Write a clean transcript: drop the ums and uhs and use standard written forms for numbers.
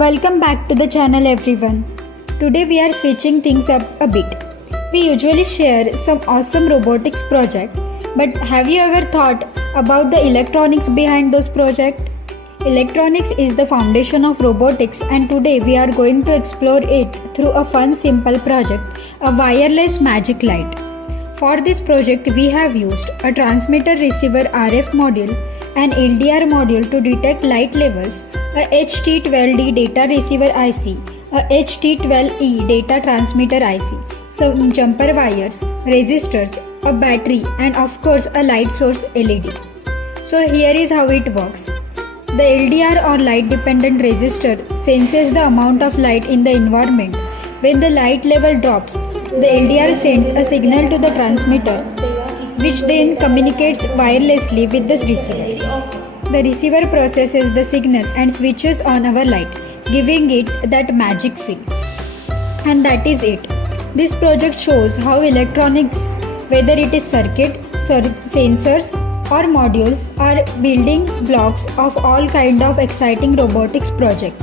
Welcome back to the channel everyone. Today we are switching things up a bit. We usually share some awesome robotics project, but have you ever thought about the electronics behind those projects? Electronics is the foundation of robotics, and today we are going to explore it through a fun simple project, a wireless magic light. For this project we have used a transmitter receiver RF module, an LDR module to detect light levels, a HT12D data receiver IC, a HT12E data transmitter IC, some jumper wires, resistors, a battery, and of course a light source LED. So here is how it works. The LDR or light dependent resistor senses the amount of light in the environment. When the light level drops, the LDR sends a signal to the transmitter, which then communicates wirelessly with the receiver. The receiver processes the signal and switches on our light, giving it that magic feel. And that is it. This project shows how electronics, whether it is circuit, sensors or modules, are building blocks of all kind of exciting robotics project.